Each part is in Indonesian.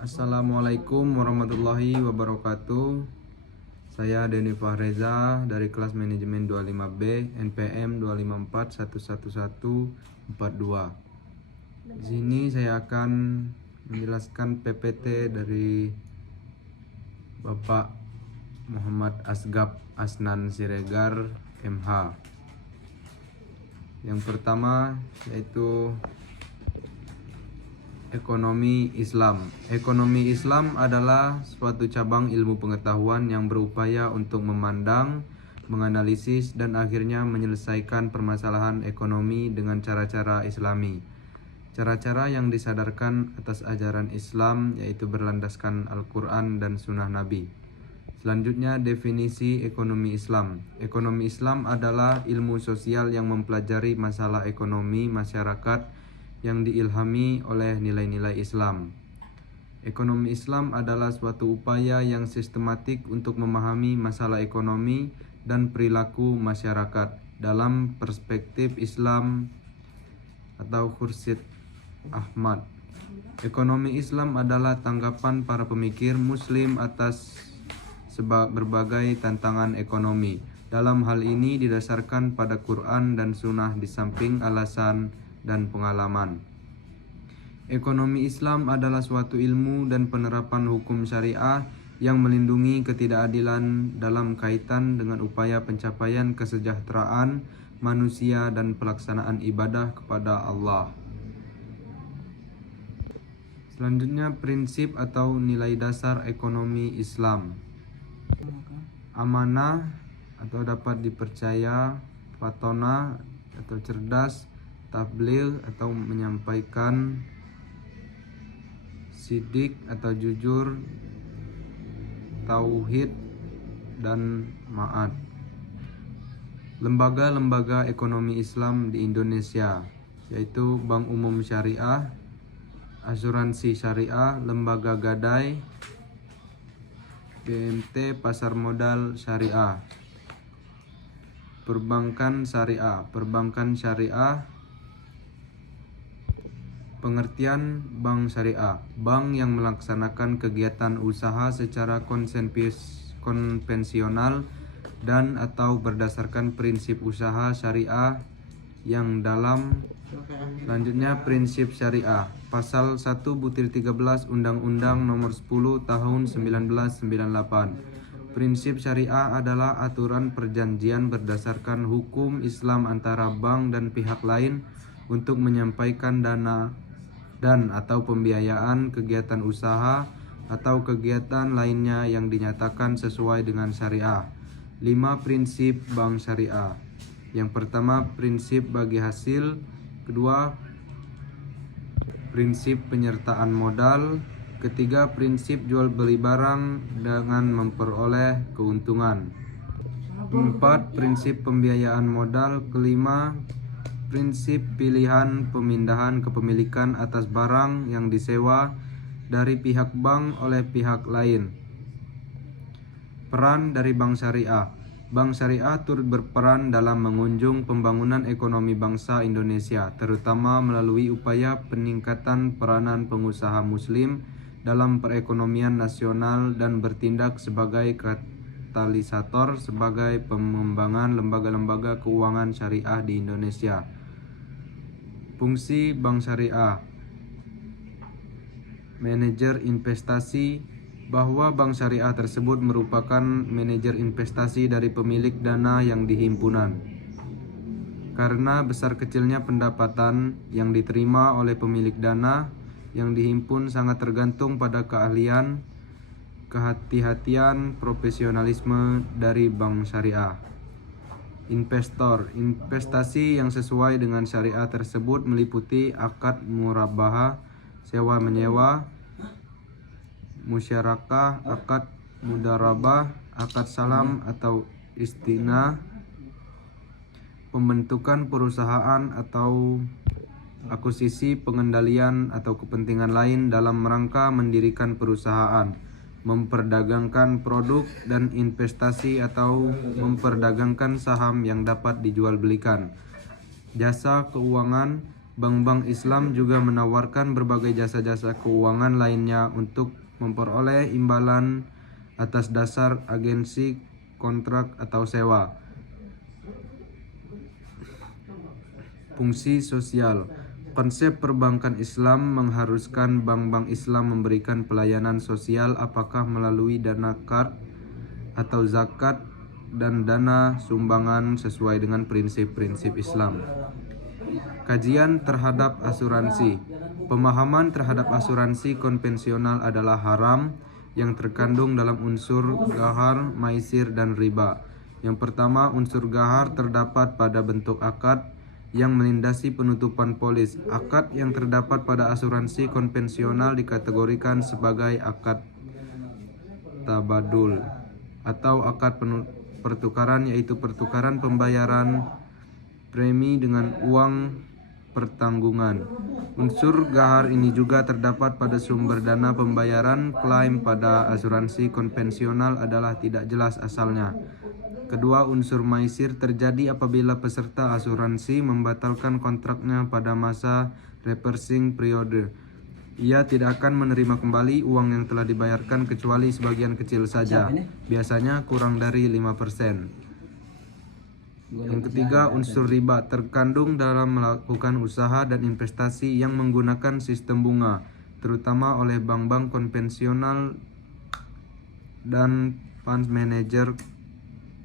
Assalamualaikum warahmatullahi wabarakatuh. Saya Denny Fahreza dari kelas manajemen 25B NPM 254111142. Di sini saya akan menjelaskan PPT dari Bapak Muhammad Asgab Asnan Siregar MH. Yang pertama yaitu Ekonomi Islam. Ekonomi Islam adalah suatu cabang ilmu pengetahuan yang berupaya untuk memandang, menganalisis, dan akhirnya menyelesaikan permasalahan ekonomi dengan cara-cara Islami. Cara-cara yang disadarkan atas ajaran Islam yaitu berlandaskan Al-Quran dan Sunnah Nabi. Selanjutnya, definisi ekonomi Islam. Ekonomi Islam adalah ilmu sosial yang mempelajari masalah ekonomi masyarakat yang diilhami oleh nilai-nilai Islam. Ekonomi Islam adalah suatu upaya yang sistematik untuk memahami masalah ekonomi dan perilaku masyarakat dalam perspektif Islam atau Khursyid Ahmad. Ekonomi Islam adalah tanggapan para pemikir Muslim atas berbagai tantangan ekonomi. Dalam hal ini didasarkan pada Quran dan Sunnah di samping alasan dan pengalaman. Ekonomi Islam adalah suatu ilmu dan penerapan hukum syariah yang melindungi ketidakadilan dalam kaitan dengan upaya pencapaian kesejahteraan manusia dan pelaksanaan ibadah kepada Allah. Selanjutnya, prinsip atau nilai dasar ekonomi Islam. Amanah atau dapat dipercaya, fatona atau cerdas, tabligh atau menyampaikan, sidik atau jujur, tauhid, dan ma'ad. Lembaga-lembaga ekonomi Islam di Indonesia yaitu Bank Umum Syariah, Asuransi Syariah, Lembaga Gadai, BMT Pasar Modal Syariah, Perbankan Syariah. Pengertian bank syariah: bank yang melaksanakan kegiatan usaha secara konvensional dan atau berdasarkan prinsip usaha syariah yang dalam. Selanjutnya, prinsip syariah. Pasal 1/13 Undang-Undang Nomor 10 Tahun 1998. Prinsip syariah adalah aturan perjanjian berdasarkan hukum Islam antara bank dan pihak lain untuk menyampaikan dana dan atau pembiayaan kegiatan usaha atau kegiatan lainnya yang dinyatakan sesuai dengan syariah. 5 prinsip bank syariah. Yang pertama, prinsip bagi hasil. Kedua, prinsip penyertaan modal. Ketiga, prinsip jual beli barang dengan memperoleh keuntungan. 4. Prinsip pembiayaan modal. Kelima, prinsip pilihan pemindahan kepemilikan atas barang yang disewa dari pihak bank oleh pihak lain. Peran dari bank syariah. Bank syariah turut berperan dalam mengunjung pembangunan ekonomi bangsa Indonesia, terutama melalui upaya peningkatan peranan pengusaha muslim dalam perekonomian nasional dan bertindak sebagai katalisator sebagai pengembangan lembaga-lembaga keuangan syariah di Indonesia. Fungsi bank syariah. Manajer investasi, bahwa bank syariah tersebut merupakan manajer investasi dari pemilik dana yang dihimpunan. Karena besar kecilnya pendapatan yang diterima oleh pemilik dana yang dihimpun sangat tergantung pada keahlian, kehati-hatian, profesionalisme dari bank syariah. Investor. Investasi yang sesuai dengan syariah tersebut meliputi akad murabahah, sewa menyewa, musyarakah, akad mudarabah, akad salam atau istinah, pembentukan perusahaan atau akuisisi, pengendalian atau kepentingan lain dalam rangka mendirikan perusahaan, memperdagangkan produk dan investasi atau memperdagangkan saham yang dapat dijual belikan. Jasa keuangan. Bank-bank Islam juga menawarkan berbagai jasa-jasa keuangan lainnya untuk memperoleh imbalan atas dasar agensi, kontrak, atau sewa. Fungsi sosial. Konsep perbankan Islam mengharuskan bank-bank Islam memberikan pelayanan sosial apakah melalui dana card atau zakat dan dana sumbangan sesuai dengan prinsip-prinsip Islam. Kajian terhadap asuransi. Pemahaman terhadap asuransi konvensional adalah haram yang terkandung dalam unsur ghar, maisir, dan riba. Yang pertama, unsur ghar terdapat pada bentuk akad yang melindasi penutupan polis. Akad yang terdapat pada asuransi konvensional dikategorikan sebagai akad tabadul atau akad pertukaran, yaitu pertukaran pembayaran premi dengan uang pertanggungan. Unsur ghar ini juga terdapat pada sumber dana pembayaran klaim pada asuransi konvensional adalah tidak jelas asalnya. Kedua, unsur maisir terjadi apabila peserta asuransi membatalkan kontraknya pada masa reversing period. Ia tidak akan menerima kembali uang yang telah dibayarkan kecuali sebagian kecil saja, biasanya kurang dari 5%. Yang ketiga, unsur riba terkandung dalam melakukan usaha dan investasi yang menggunakan sistem bunga, terutama oleh bank-bank konvensional dan fund manager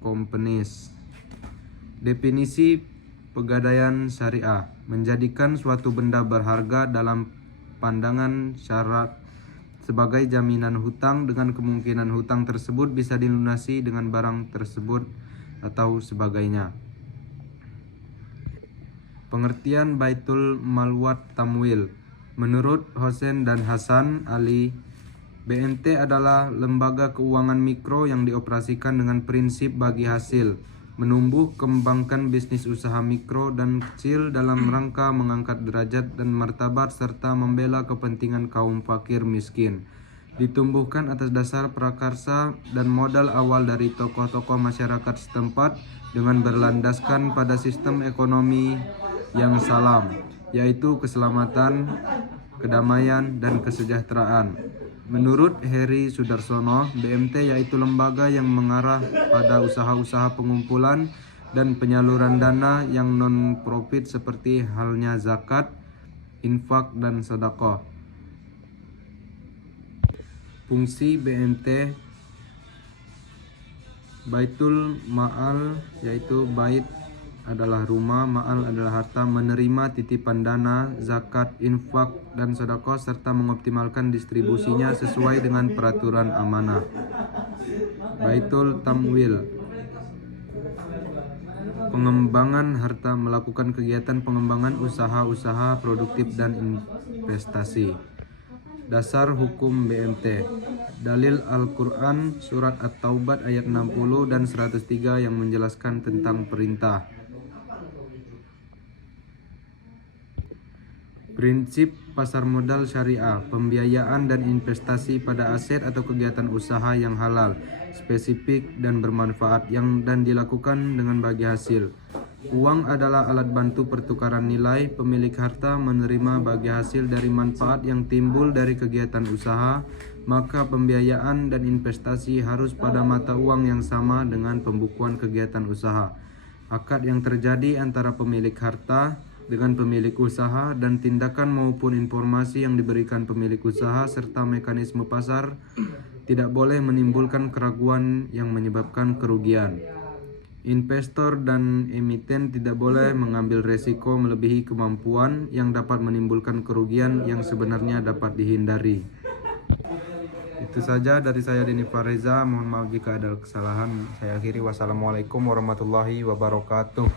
companies. Definisi pegadaian syariah: menjadikan suatu benda berharga dalam pandangan syarat sebagai jaminan hutang dengan kemungkinan hutang tersebut bisa dilunasi dengan barang tersebut atau sebagainya. Pengertian Baitul Mal wa Tamwil. Menurut Hosen dan Hasan Ali, BNT adalah lembaga keuangan mikro yang dioperasikan dengan prinsip bagi hasil, menumbuh kembangkan bisnis usaha mikro dan kecil dalam rangka mengangkat derajat dan martabat serta membela kepentingan kaum fakir miskin. Ditumbuhkan atas dasar prakarsa dan modal awal dari tokoh-tokoh masyarakat setempat dengan berlandaskan pada sistem ekonomi yang salam, yaitu keselamatan, kedamaian, dan kesejahteraan. Menurut Heri Sudarsono, BMT yaitu lembaga yang mengarah pada usaha-usaha pengumpulan dan penyaluran dana yang non-profit seperti halnya zakat, infak, dan sedekah. Fungsi BMT. Baitul Ma'al yaitu bait adalah rumah, ma'al adalah harta, menerima titipan dana, zakat, infak, dan sedekah serta mengoptimalkan distribusinya sesuai dengan peraturan amanah. Baitul Tamwil, pengembangan harta, melakukan kegiatan pengembangan usaha-usaha produktif dan investasi. Dasar hukum BMT. Dalil Al-Quran Surat At-Taubat ayat 60 dan 103 yang menjelaskan tentang perintah. Prinsip pasar modal syariah, pembiayaan dan investasi pada aset atau kegiatan usaha yang halal, spesifik dan bermanfaat dan dilakukan dengan bagi hasil. Uang adalah alat bantu pertukaran nilai. Pemilik harta menerima bagi hasil dari manfaat yang timbul dari kegiatan usaha, maka pembiayaan dan investasi harus pada mata uang yang sama dengan pembukuan kegiatan usaha. Akad yang terjadi antara pemilik harta dengan pemilik usaha dan tindakan maupun informasi yang diberikan pemilik usaha serta mekanisme pasar tidak boleh menimbulkan keraguan yang menyebabkan kerugian. Investor dan emiten tidak boleh mengambil resiko melebihi kemampuan yang dapat menimbulkan kerugian yang sebenarnya dapat dihindari. Itu saja dari saya, Denny Fareza. Mohon maaf jika ada kesalahan. Saya akhiri. Wassalamualaikum warahmatullahi wabarakatuh.